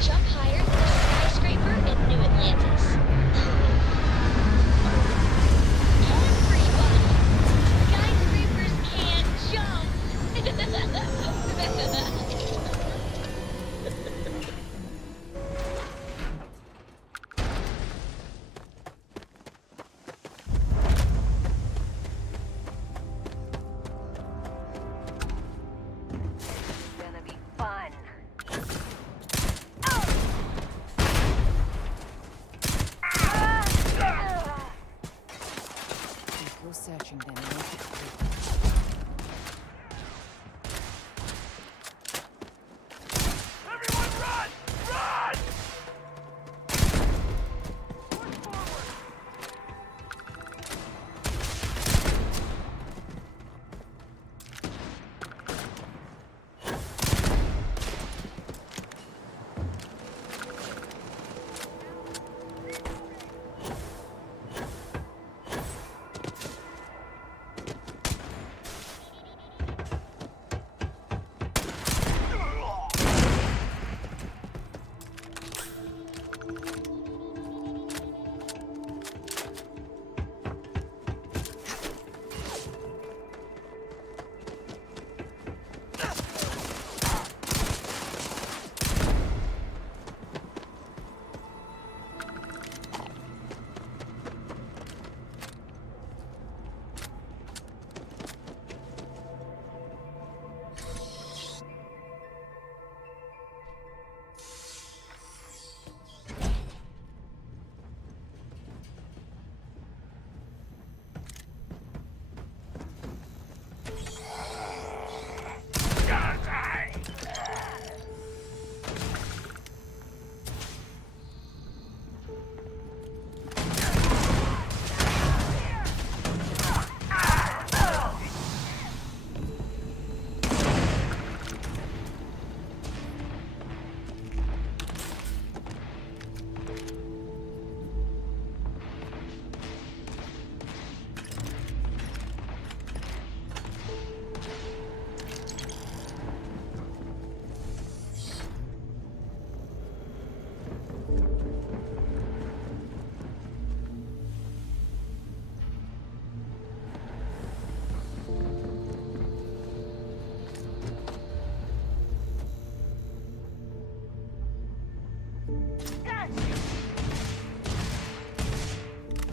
jump higher than a skyscraper in New Atlantis. Everybody! Skyscrapers can't jump! Gonna be fun. Go searching then. Everyone run! Run! Push forward!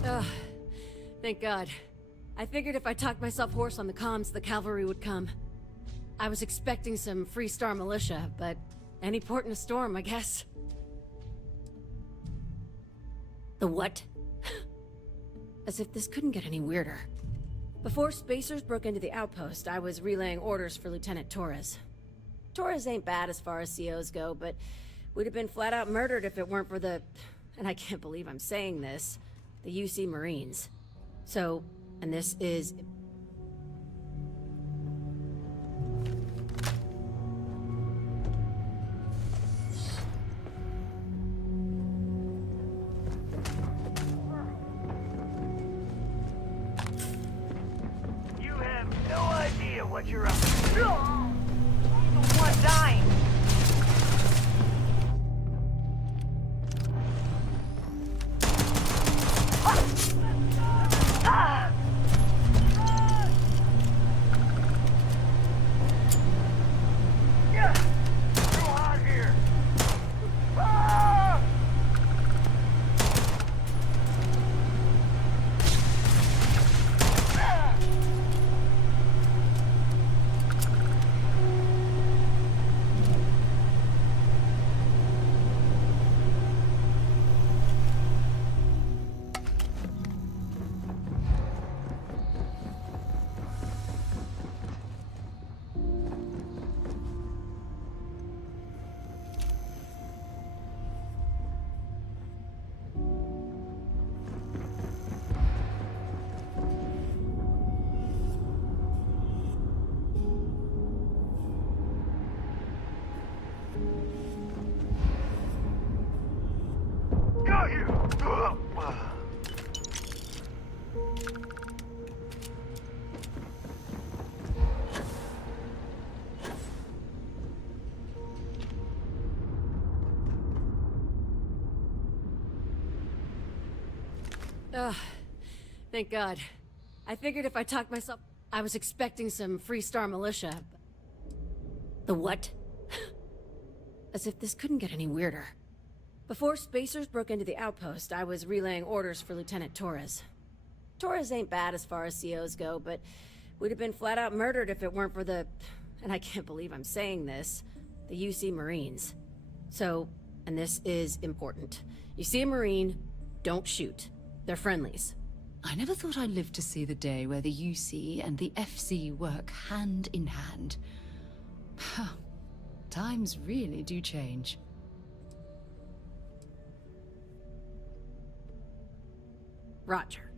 Ugh. Thank God. I figured if I talked myself hoarse on the comms, the cavalry would come. I was expecting some Free Star militia, but any port in a storm, I guess. The what? As if this couldn't get any weirder. Before Spacers broke into the outpost, I was relaying orders for Lieutenant Torres. Torres ain't bad as far as COs go, but we'd have been flat out murdered if it weren't for the... and I can't believe I'm saying this... the UC Marines. So, and this is... You have no idea what you're up to. The one dying. Too hot here. Ah! Ugh. Thank God. I figured if I talked myself... I was expecting some Freestar militia. The what? As if this couldn't get any weirder. Before Spacers broke into the outpost, I was relaying orders for Lieutenant Torres. Torres ain't bad as far as COs go, but we'd have been flat out murdered if it weren't for the... and I can't believe I'm saying this... the UC Marines. So, and this is important. You see a Marine, don't shoot. They're friendlies. I never thought I'd live to see the day where the UC and the FC work hand in hand. Times really do change. Roger.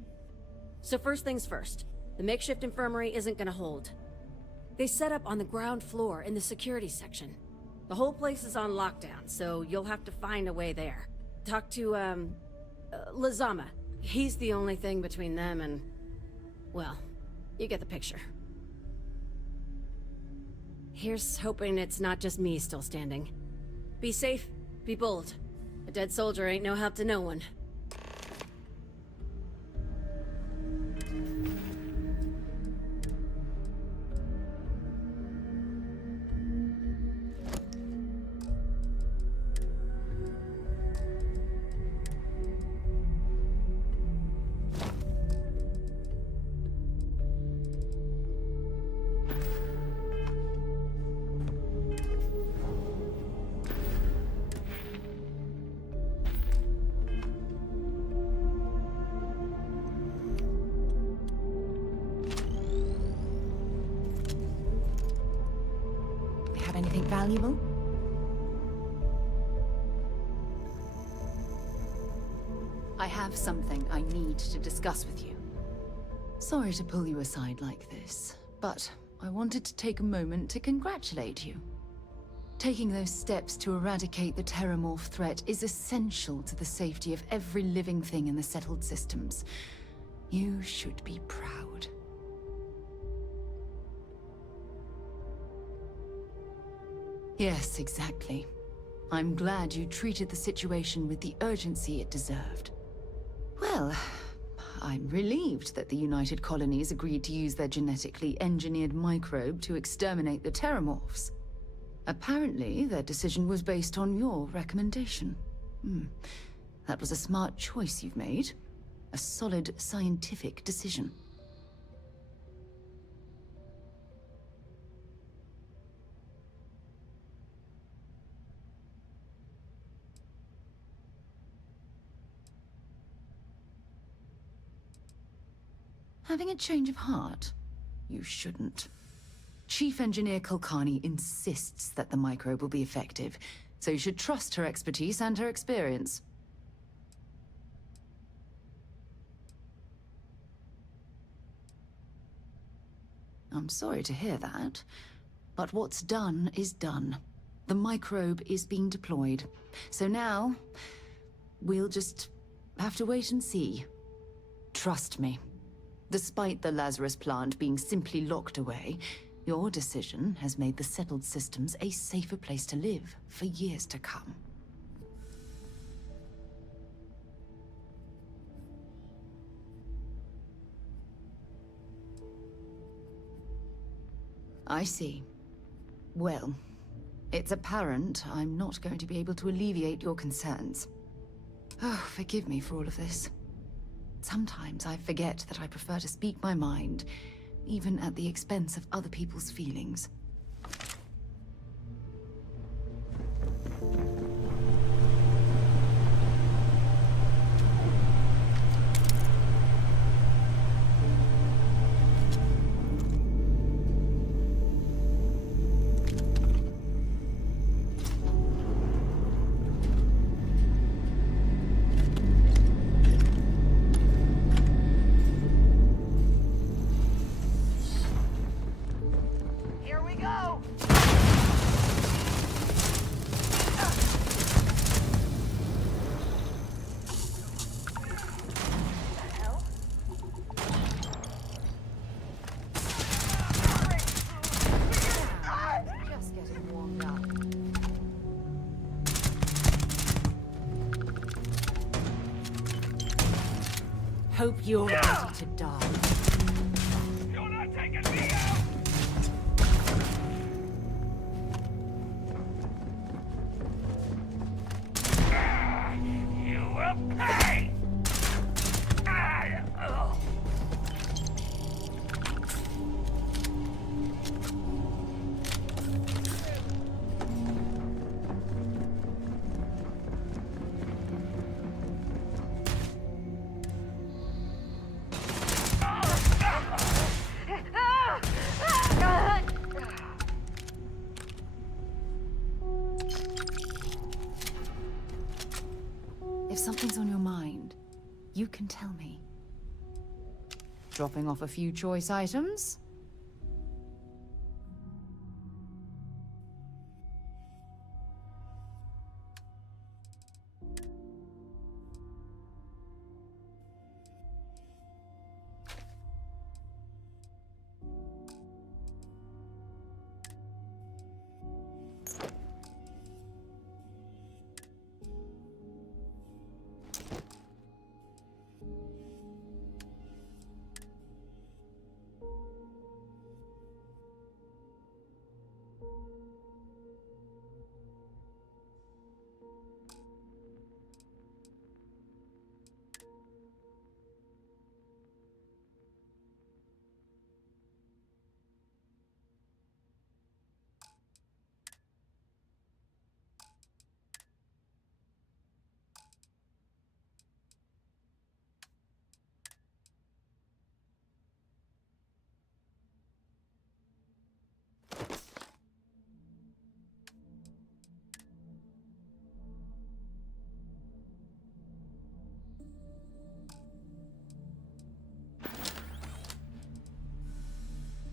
So first things first, the makeshift infirmary isn't gonna hold. They set up on the ground floor in the security section. The whole place is on lockdown, so you'll have to find a way there. Talk to, Lazama. He's the only thing between them and... well, you get the picture. Here's hoping it's not just me still standing. Be safe, be bold. A dead soldier ain't no help to no one. Anything valuable? I have something I need to discuss with you. Sorry to pull you aside like this, but I wanted to take a moment to congratulate you. Taking those steps to eradicate the Terramorph threat is essential to the safety of every living thing in the settled systems. You should be proud. Yes, exactly. I'm glad you treated the situation with the urgency it deserved. Well, I'm relieved that the United Colonies agreed to use their genetically engineered microbe to exterminate the Terramorphs. Apparently, their decision was based on your recommendation. That was a smart choice you've made. A solid scientific decision. Having a change of heart? You shouldn't. Chief Engineer Kulkarni insists that the microbe will be effective, so you should trust her expertise and her experience. I'm sorry to hear that, but what's done is done. The microbe is being deployed, so now we'll just have to wait and see. Trust me. Despite the Lazarus plant being simply locked away, your decision has made the settled systems a safer place to live for years to come. I see. Well, it's apparent I'm not going to be able to alleviate your concerns. Oh, forgive me for all of this. Sometimes I forget that I prefer to speak my mind, even at the expense of other people's feelings. Here we go! Just getting warmed up. hope you're ready to die. You're not taking me out! You will pay! Oh. If something's on your mind, you can tell me. Dropping off a few choice items?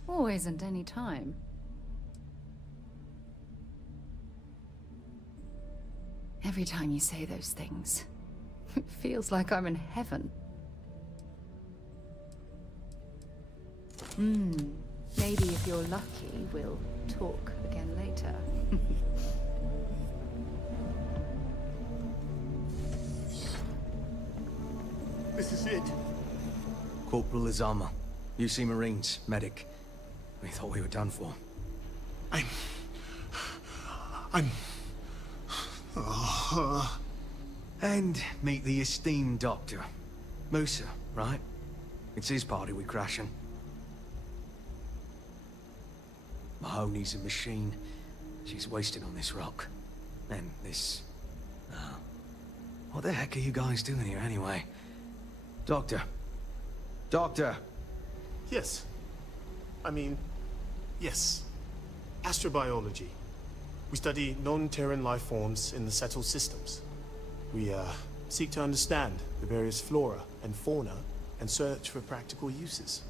Or isn't any time. Every time you say those things, it feels like I'm in heaven. Maybe if you're lucky, we'll talk again later. This is it. Corporal Azama, UC Marines, medic. We thought we were done for. I'm... And meet the esteemed doctor. Musa, right? It's his party we're crashing. Mahoney's a machine. She's wasted on this rock. And this... what the heck are you guys doing here anyway? Doctor. Doctor! Yes. Yes. Astrobiology. We study non-Terran life forms in the settled systems. We, seek to understand the various flora and fauna and search for practical uses.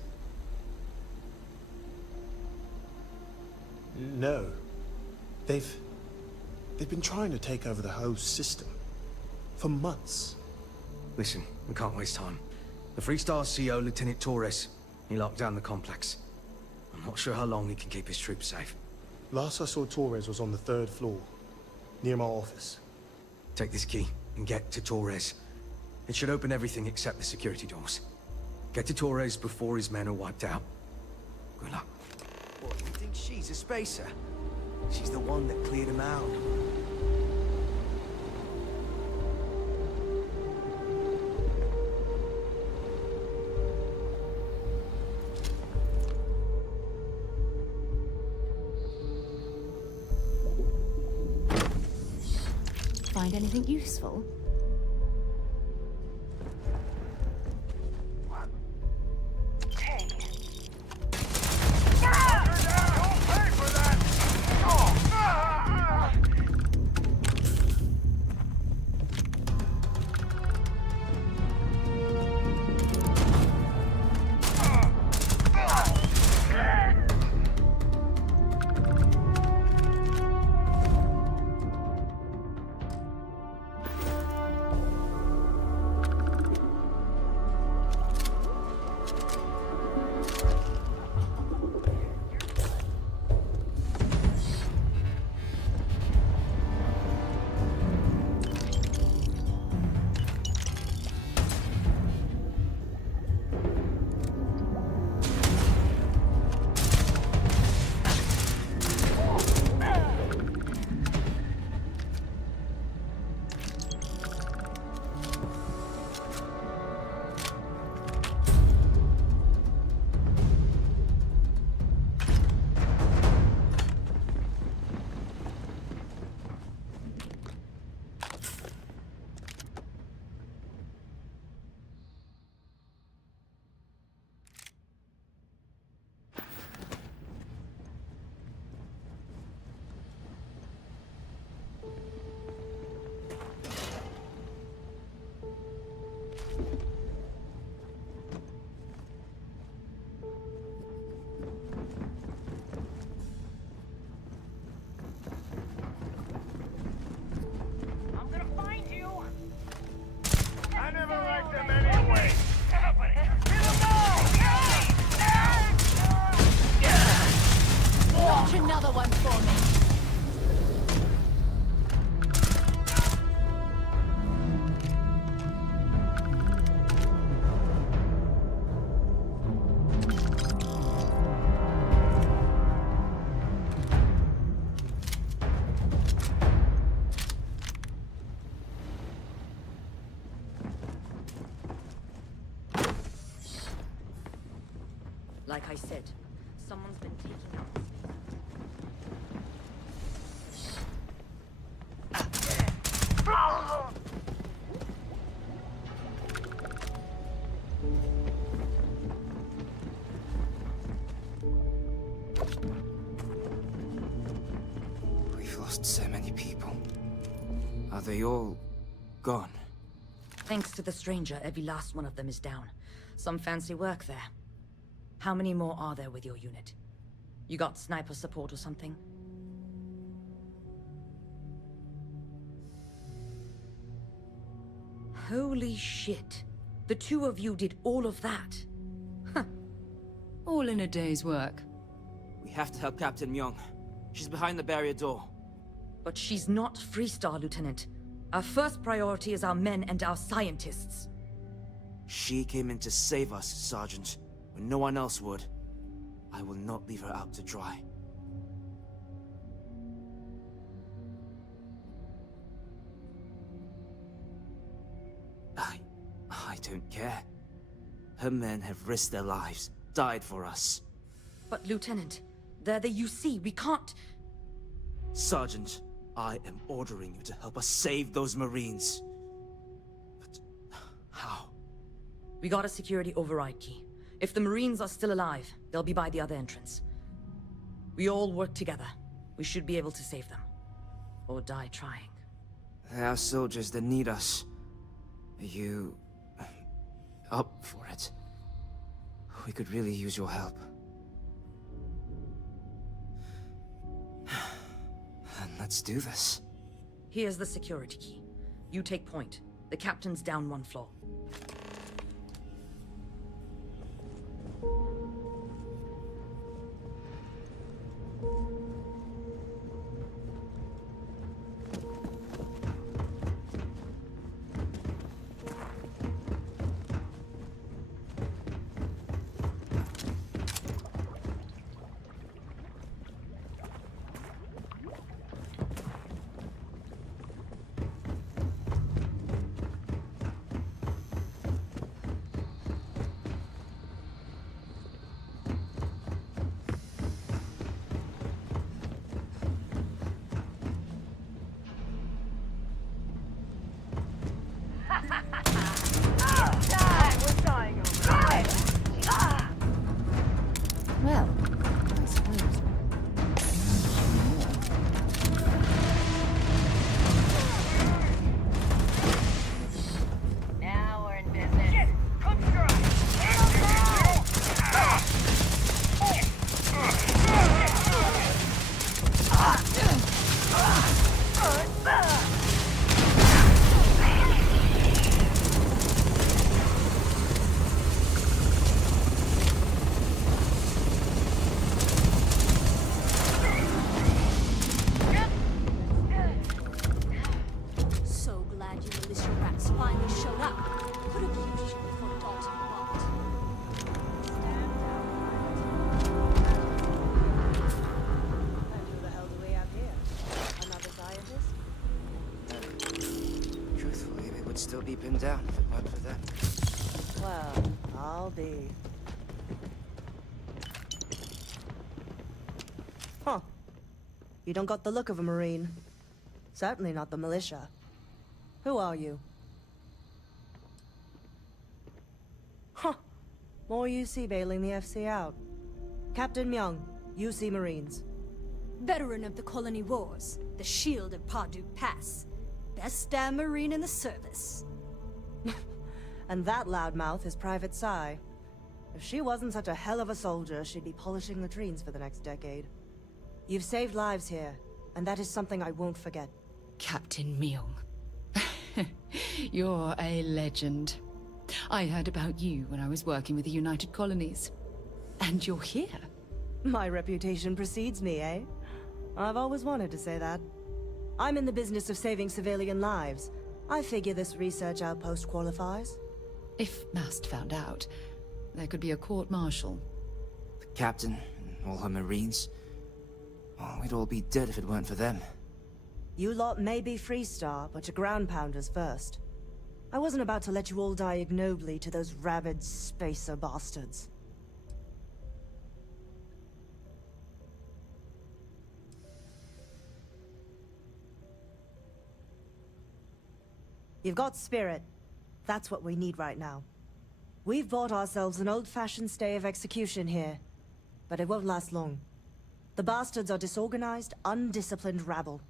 No. They've been trying to take over the whole system. For months. Listen, we can't waste time. The Freestar CO, Lieutenant Torres, he locked down the complex. I'm not sure how long he can keep his troops safe. Last I saw Torres was on the 3rd floor, near my office. Take this key and get to Torres. It should open everything except the security doors. Get to Torres before his men are wiped out. Good luck. What, you think she's a spacer? She's the one that cleared him out. Find anything useful? Like I said, someone's been taking out We've lost so many people. Are they all gone? Thanks to the stranger, every last one of them is down. Some fancy work there. How many more are there with your unit? You got sniper support or something? Holy shit. The two of you did all of that. All in a day's work. We have to help Captain Myung. She's behind the barrier door. But she's not Freestar, Lieutenant. Our first priority is our men and our scientists. She came in to save us, Sergeant, when no one else would. I will not leave her out to dry. I don't care. Her men have risked their lives, died for us. But Lieutenant, they're the UC. We can't... Sergeant, I am ordering you to help us save those Marines. But how? We got a security override key. If the Marines are still alive, they'll be by the other entrance. We all work together. We should be able to save them. Or die trying. There are soldiers that need us. Are you... up for it? We could really use your help. And let's do this. Here's the security key. You take point. The captain's down one floor. We're dying over it. Well, I suppose. Now we're in business. So glad you militia rats finally showed up. Could have used you before Dalton walked. And who the hell do we have here? Another scientist? Truthfully, we would still be pinned down if it weren't for them. Well, I'll be. Huh. You don't got the look of a Marine. Certainly not the militia. Who are you? Huh. More UC bailing the FC out. Captain Myung, UC Marines. Veteran of the Colony Wars, the Shield of Pardue Pass. Best damn Marine in the service. And that loudmouth is Private Psy. If she wasn't such a hell of a soldier, she'd be polishing latrines for the next decade. You've saved lives here, and that is something I won't forget. Captain Myung. You're a legend. I heard about you when I was working with the United Colonies. And you're here. My reputation precedes me, eh? I've always wanted to say that. I'm in the business of saving civilian lives. I figure this research outpost qualifies. If Mast found out, there could be a court-martial. The captain and all her Marines. Oh, we'd all be dead if it weren't for them. You lot may be Freestar, but you're ground pounders first. I wasn't about to let you all die ignobly to those rabid spacer bastards. You've got spirit. That's what we need right now. We've bought ourselves an old-fashioned stay of execution here, but it won't last long. The bastards are disorganized, undisciplined rabble.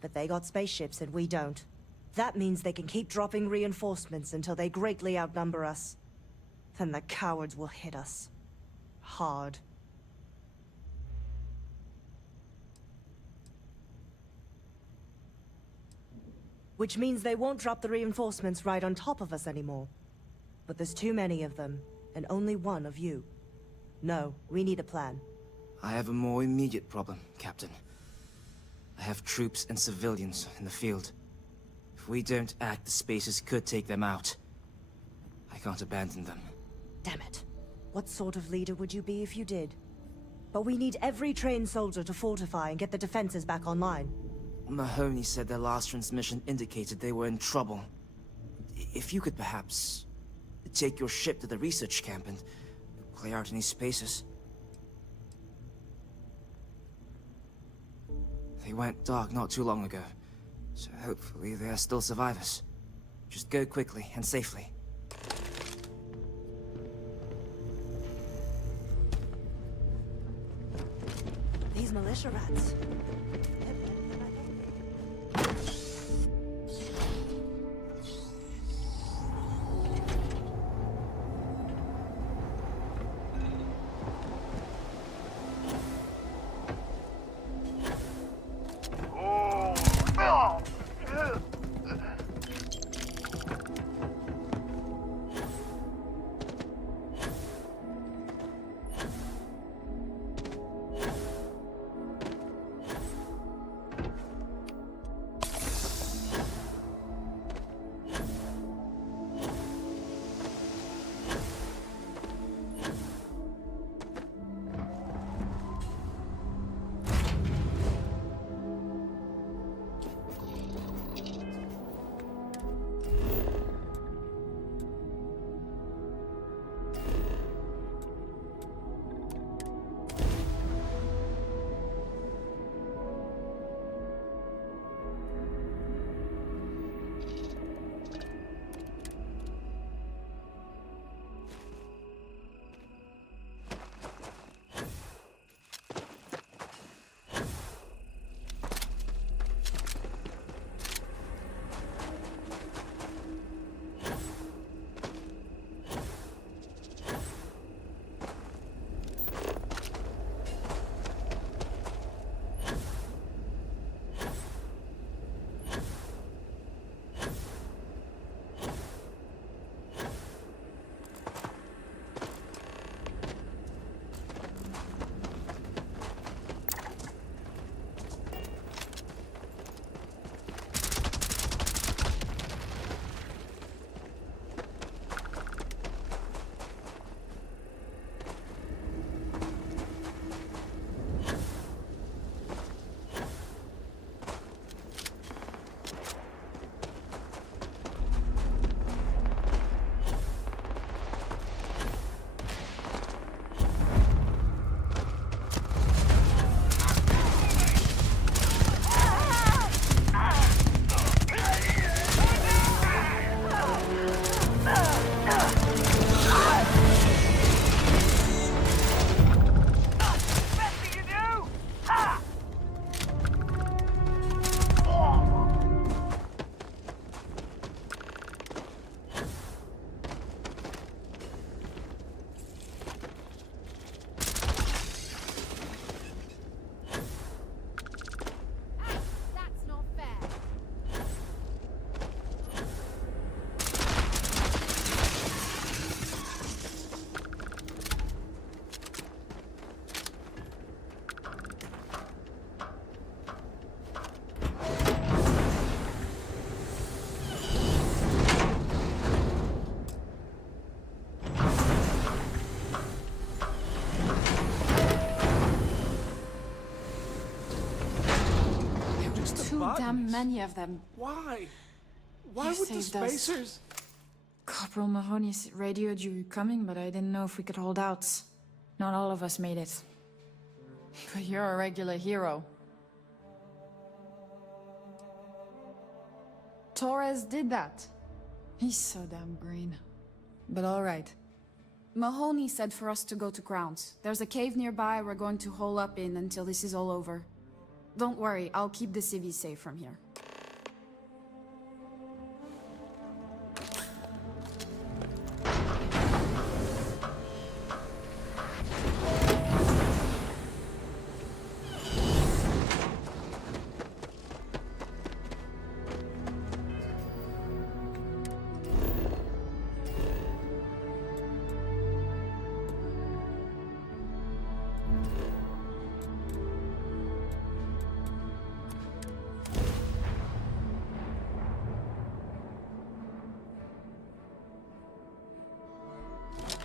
But they got spaceships and we don't. That means they can keep dropping reinforcements until they greatly outnumber us. Then the cowards will hit us. Hard. Which means they won't drop the reinforcements right on top of us anymore. But there's too many of them, and only one of you. No, we need a plan. I have a more immediate problem, Captain. I have troops and civilians in the field. If we don't act, the Spacers could take them out. I can't abandon them. Damn it. What sort of leader would you be if you did? But we need every trained soldier to fortify and get the defenses back online. Mahoney said their last transmission indicated they were in trouble. If you could perhaps take your ship to the research camp and clear out any Spacers. They went dark not too long ago, so hopefully they are still survivors. Just go quickly and safely. These militia rats. Damn many of them. Why? Why You would the saved us. Spacers? Corporal Mahoney radioed you coming, but I didn't know if we could hold out. Not all of us made it. But you're a regular hero. Torres did that. He's so damn green. But alright. Mahoney said for us to go to Grounds. There's a cave nearby we're going to hole up in until this is all over. Don't worry, I'll keep the civvies safe from here.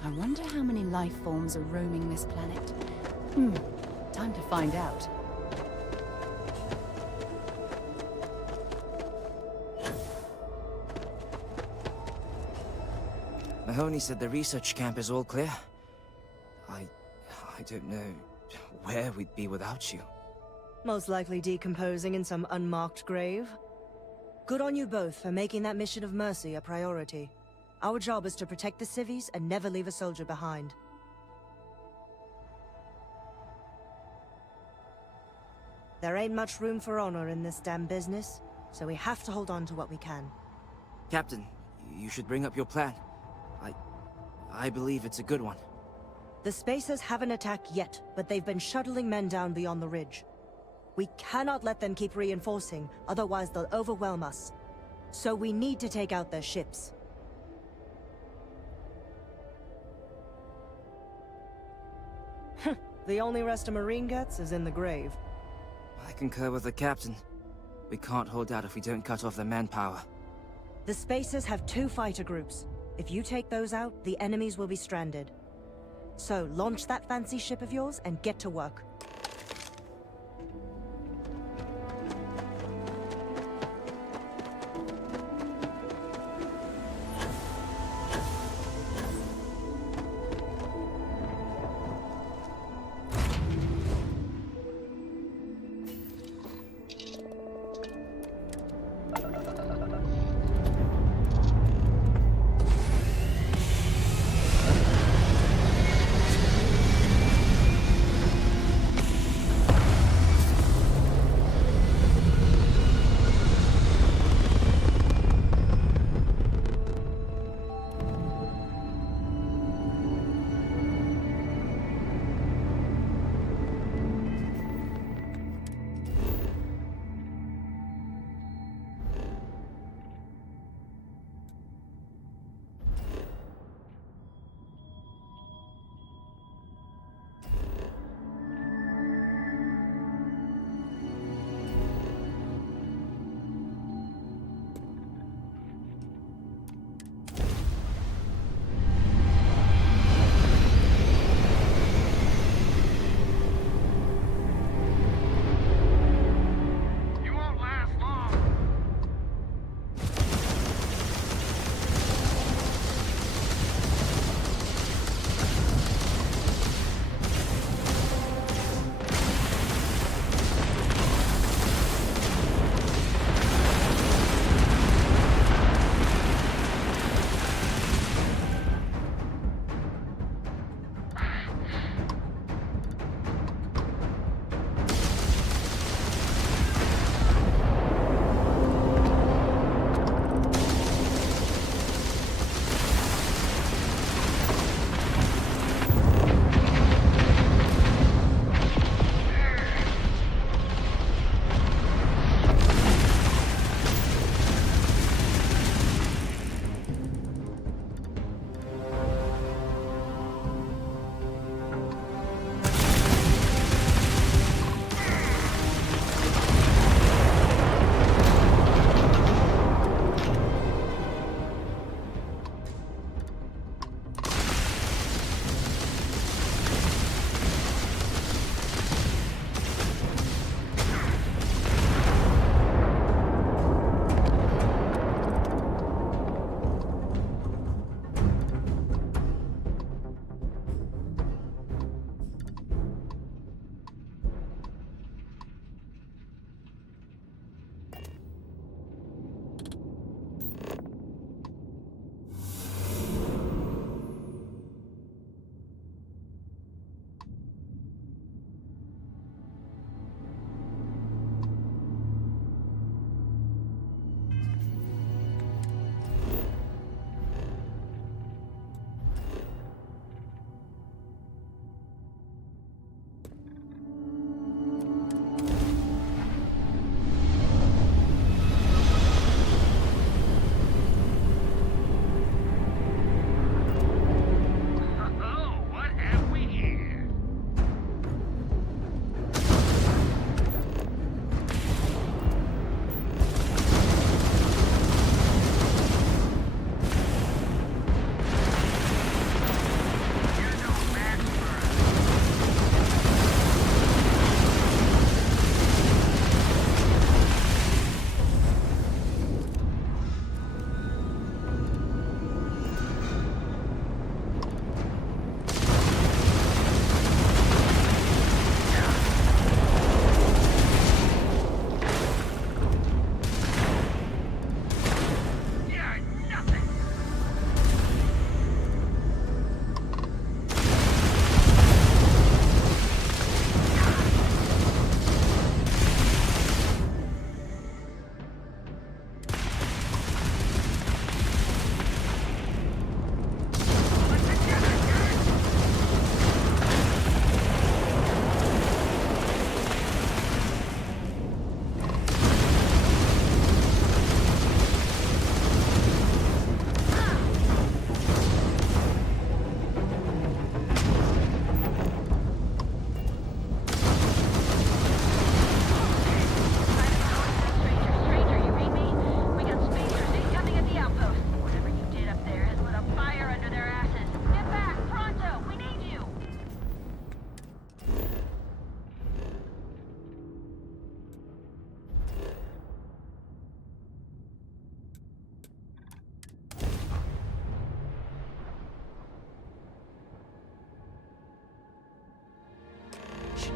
I wonder how many life forms are roaming this planet. Time to find out. Mahoney said the research camp is all clear. I don't know where we'd be without you. Most likely decomposing in some unmarked grave. Good on you both for making that mission of mercy a priority. Our job is to protect the civvies and never leave a soldier behind. There ain't much room for honor in this damn business, so we have to hold on to what we can. Captain, you should bring up your plan. I believe it's a good one. The Spacers haven't attacked yet, but they've been shuttling men down beyond the ridge. We cannot let them keep reinforcing, otherwise they'll overwhelm us. So we need to take out their ships. The only rest a Marine gets is in the grave. I concur with the captain. We can't hold out if we don't cut off their manpower. The Spacers have 2 fighter groups. If you take those out, the enemies will be stranded. So, launch that fancy ship of yours and get to work.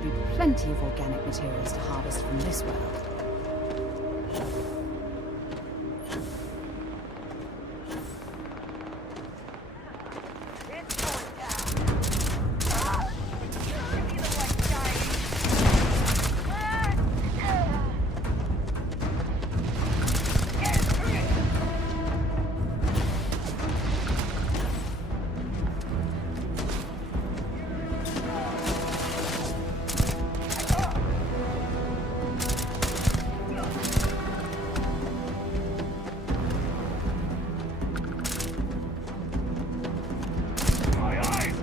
should be plenty of organic materials to harvest from this world. It's going down. Ah! You'll be the one dying. Get free! My eyes!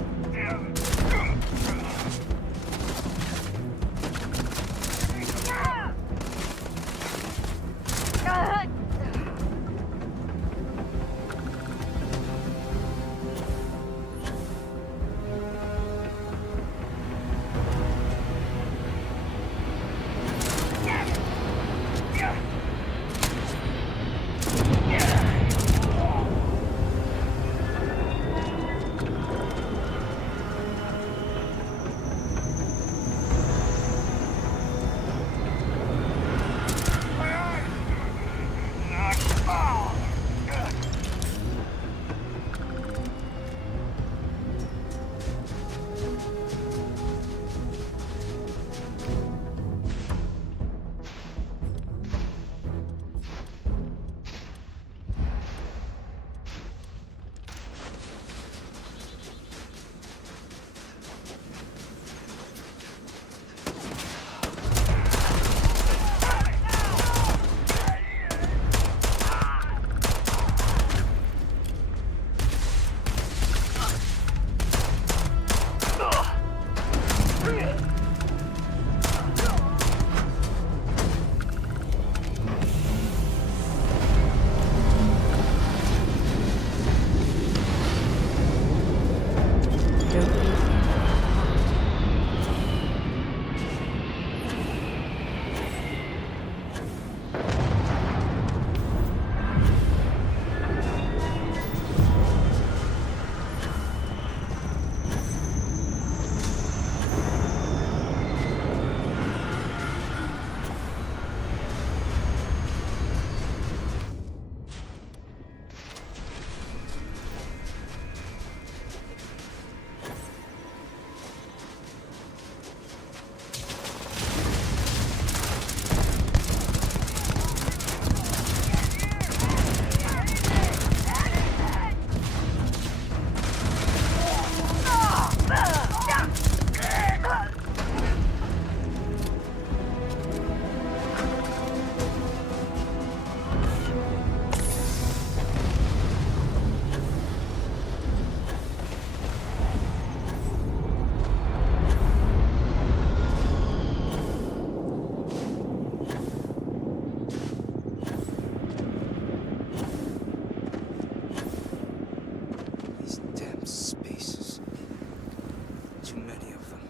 These damn spaces. Too many of them.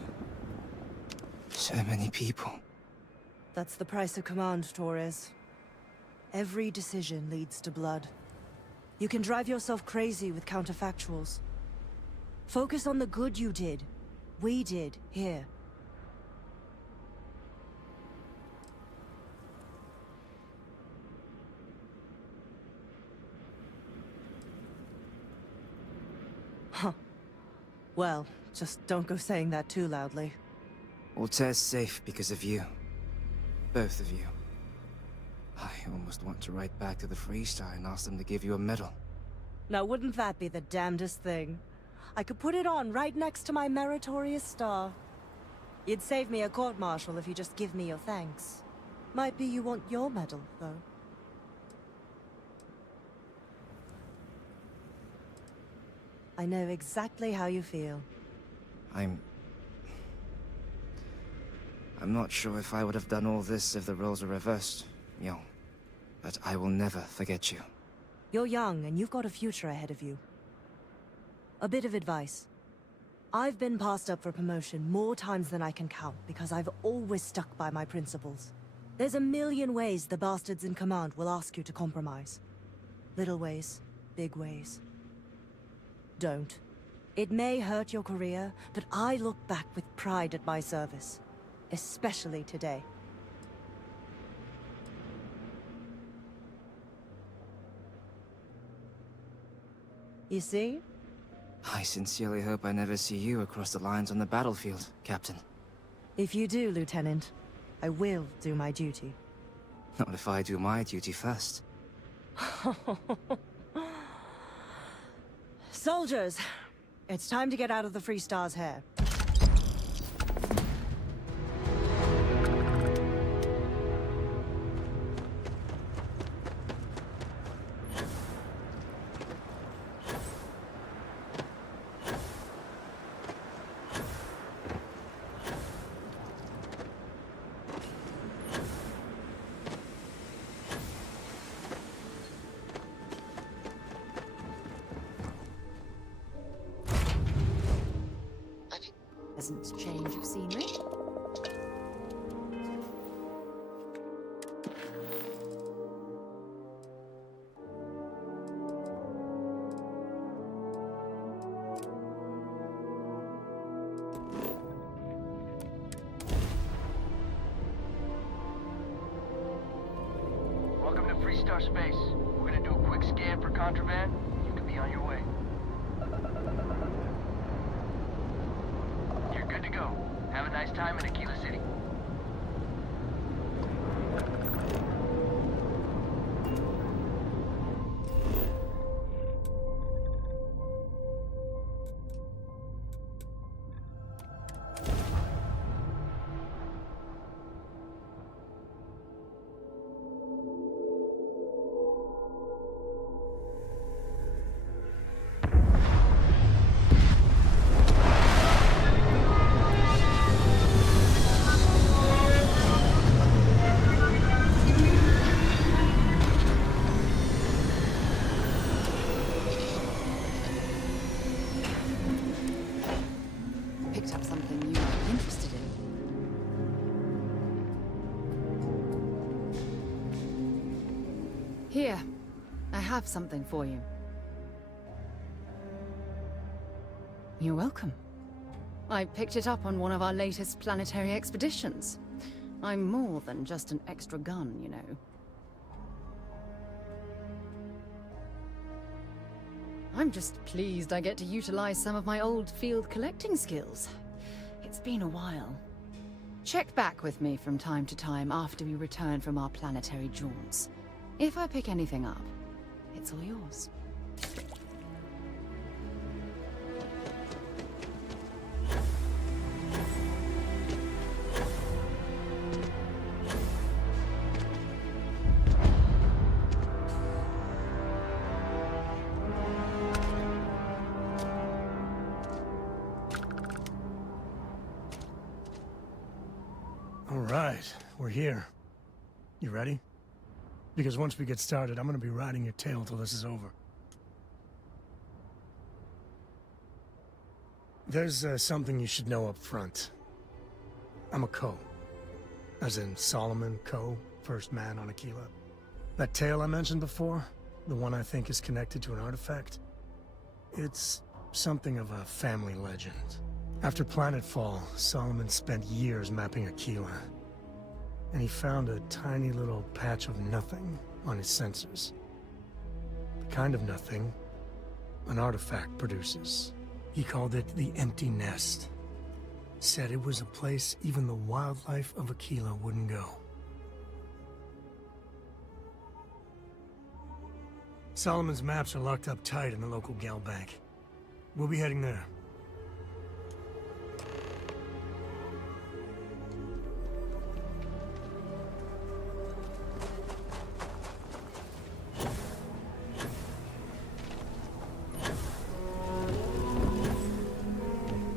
So many people. That's the price of command, Torres. Every decision leads to blood. You can drive yourself crazy with counterfactuals. Focus on the good you did. We did, here. Huh. Well, just don't go saying that too loudly. Altair's safe because of you. Both of you. I almost want to write back to the Freestar and ask them to give you a medal. Now wouldn't that be the damnedest thing? I could put it on right next to my meritorious star. You'd save me a court-martial if you just give me your thanks. Might be you want your medal, though. I know exactly how you feel. I'm not sure if I would have done all this if the roles were reversed, Young. But I will never forget you. You're young, and you've got a future ahead of you. A bit of advice. I've been passed up for promotion more times than I can count because I've always stuck by my principles. There's a million ways the bastards in command will ask you to compromise. Little ways, big ways. Don't. It may hurt your career, but I look back with pride at my service. especially today. You see? I sincerely hope I never see you across the lines on the battlefield, Captain. If you do, Lieutenant, I will do my duty. Not if I do my duty first. Soldiers, it's time to get out of the Free Star's hair. Pleasant change of scenery. Welcome to Free Star Space. We're gonna do a quick scan for contraband. You can be on your way. You're good to go. Have a nice time in Aquila City. Picked up something you might be interested in. Here, I have something for you. You're welcome. I picked it up on one of our latest planetary expeditions. I'm more than just an extra gun, you know. I'm just pleased I get to utilize some of my old field collecting skills. It's been a while. Check back with me from time to time after we return from our planetary jaunts. If I pick anything up, it's all yours. All right, we're here. You ready? Because once we get started, I'm gonna be riding your tail till this is over. There's something you should know up front. I'm a Ko. As in Solomon Ko, first man on Aquila. That tale I mentioned before, the one I think is connected to an artifact, it's something of a family legend. After planetfall, Solomon spent years mapping Aquila. And he found a tiny little patch of nothing on his sensors. The kind of nothing an artifact produces. He called it the Empty Nest. Said it was a place even the wildlife of Aquila wouldn't go. Solomon's maps are locked up tight in the local gal bank. We'll be heading there.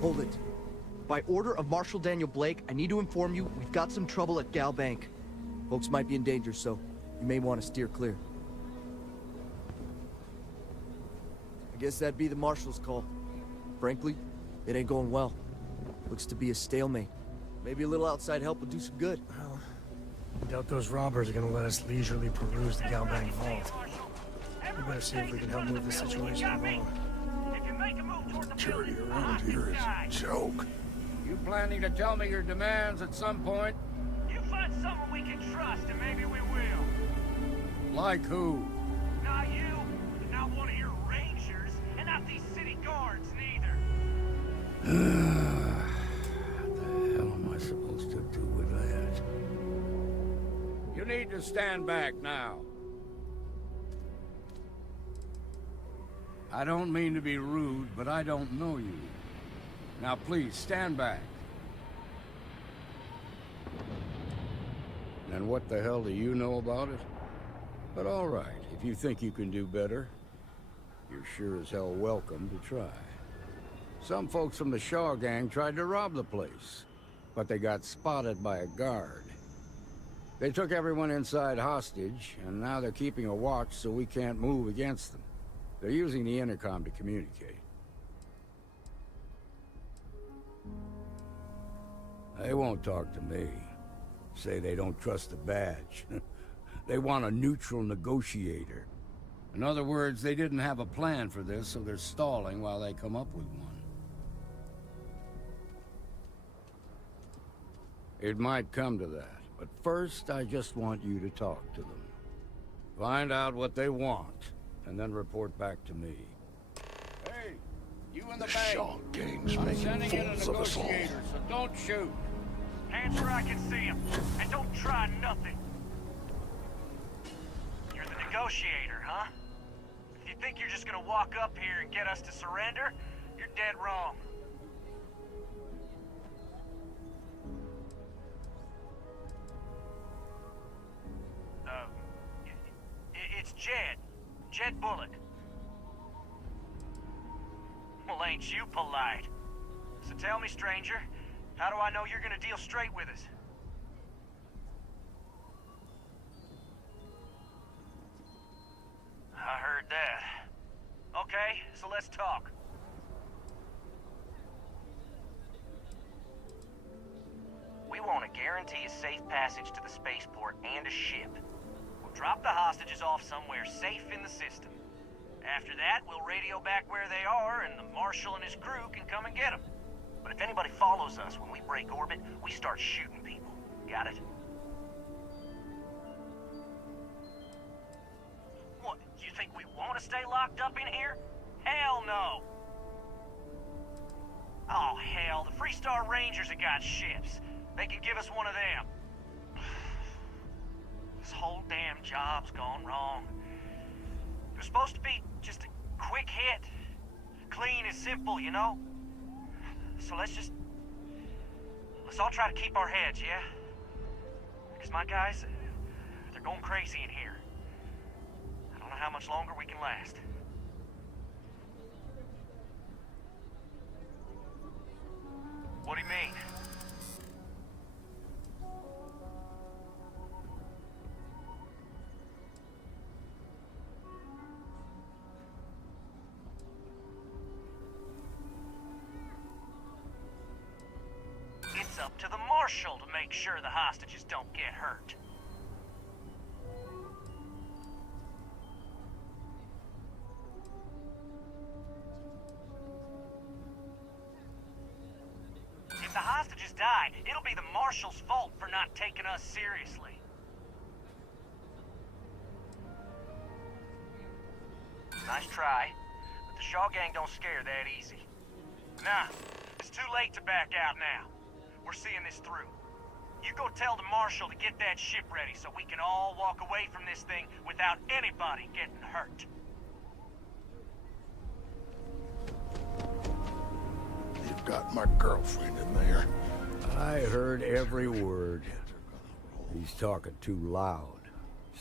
Hold it. By order of Marshal Daniel Blake, I need to inform you we've got some trouble at Gal Bank. Folks might be in danger, so you may want to steer clear. I guess that'd be the Marshal's call. Frankly, it ain't going well. Looks to be a stalemate. Maybe a little outside help would do some good. Well, I doubt those robbers are gonna let us leisurely peruse the gal bank vault. We better see if we can help move the situation along. Security around here is a joke. You planning to tell me your demands at some point? You find someone we can trust, and maybe we will. Like who? Not you, and not one of your rangers, and not these city guards, neither. What the hell am I supposed to do with that? You need to stand back now. I don't mean to be rude, but I don't know you. Now please, stand back. And what the hell do you know about it? But all right, if you think you can do better, you're sure as hell welcome to try. Some folks from the Shaw gang tried to rob the place, but they got spotted by a guard. They took everyone inside hostage, and now they're keeping a watch so we can't move against them. They're using the intercom to communicate. They won't talk to me. Say they don't trust the badge. They want a neutral negotiator. In other words, they didn't have a plan for this, so they're stalling while they come up with one. It might come to that, but first I just want you to talk to them. Find out what they want, and then report back to me. Hey, you in the bank. Shaw gang's I'm making sending in a fools of us all. negotiator, so don't shoot. Hands where I can see him, and don't try nothing. You're the negotiator, huh? If you think you're just gonna walk up here and get us to surrender, you're dead wrong. It's Jed. Jed Bullock. Well, ain't you polite? So tell me, stranger, how do I know you're gonna deal straight with us? I heard that. Okay, so let's talk. We want to guarantee a safe passage to the spaceport and a ship. We'll drop the hostages off somewhere safe in the system. After that, we'll radio back where they are, and the Marshal and his crew can come and get them. But if anybody follows us when we break orbit, we start shooting people. Got it? What, you think we want to stay locked up in here? Hell no! Oh, hell, the Freestar Rangers have got ships. They can give us one of them. This whole damn job's gone wrong. It was supposed to be just a quick hit. Clean and simple, you know? So let's all try to keep our heads, yeah? Because my guys, they're going crazy in here. I don't know how much longer we can last. What do you mean? It's up to the Marshal to make sure the hostages don't get hurt. If the hostages die, it'll be the Marshal's fault for not taking us seriously. Nice try, but the Shaw gang don't scare that easy. Nah, it's too late to back out now. We're seeing this through. You go tell the Marshal to get that ship ready so we can all walk away from this thing without anybody getting hurt. You've got my girlfriend in there. I heard every word. He's talking too loud.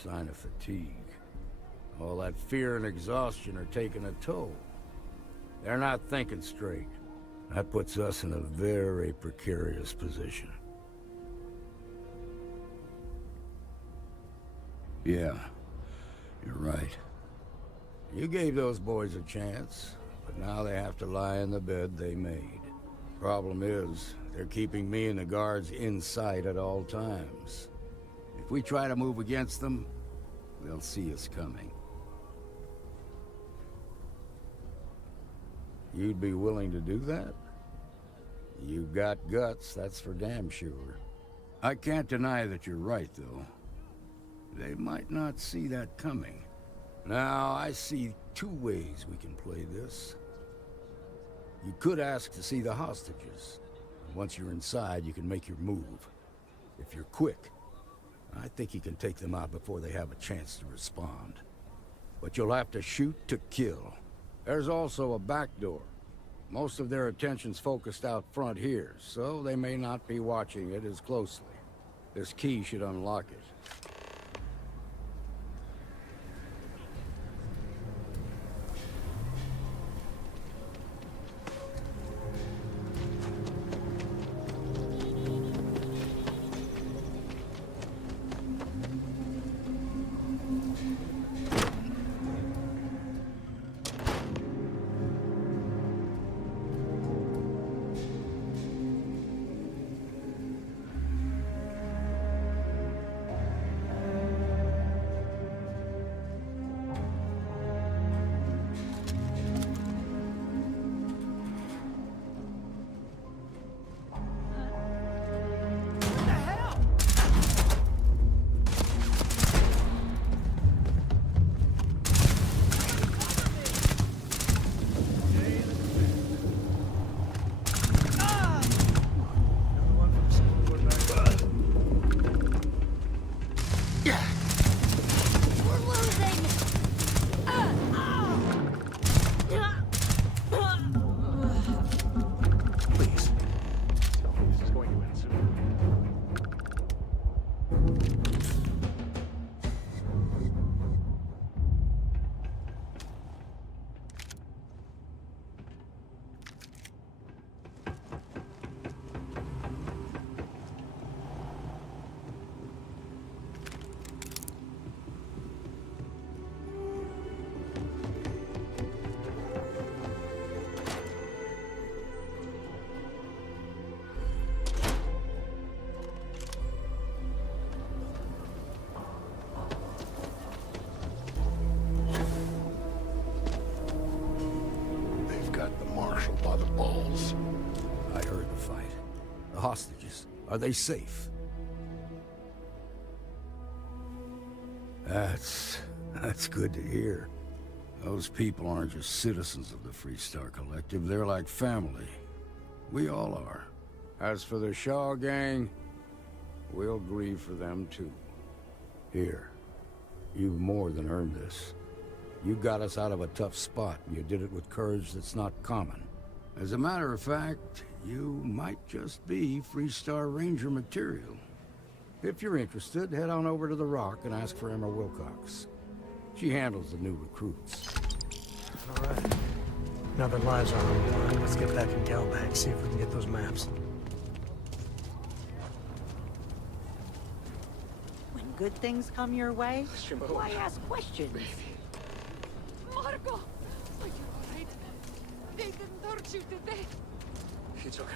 Sign of fatigue. All that fear and exhaustion are taking a toll. They're not thinking straight. That puts us in a very precarious position. Yeah, you're right. You gave those boys a chance, but now they have to lie in the bed they made. Problem is, they're keeping me and the guards in sight at all times. If we try to move against them, they'll see us coming. You'd be willing to do that? You've got guts, that's for damn sure. I can't deny that you're right, though. They might not see that coming. Now, I see two ways we can play this. You could ask to see the hostages. Once you're inside, you can make your move. If you're quick, I think you can take them out before they have a chance to respond. But you'll have to shoot to kill. There's also a back door. Most of their attention's focused out front here, so they may not be watching it as closely. This key should unlock it. By the balls. I heard the fight. The hostages, are they safe? That's good to hear. Those people aren't just citizens of the Freestar Collective, they're like family. We all are. As for the Shaw gang, we'll grieve for them too. Here, you've more than earned this. You got us out of a tough spot, and you did it with courage that's not common. As a matter of fact, you might just be Freestar Ranger material. If you're interested, head on over to the Rock and ask for Emma Wilcox. She handles the new recruits. All right. Now that lives are on the line, let's get back in Galbank, see if we can get those maps. When good things come your way, why ask questions? Marco! Are you alright? They didn't hurt you, did they? It's okay.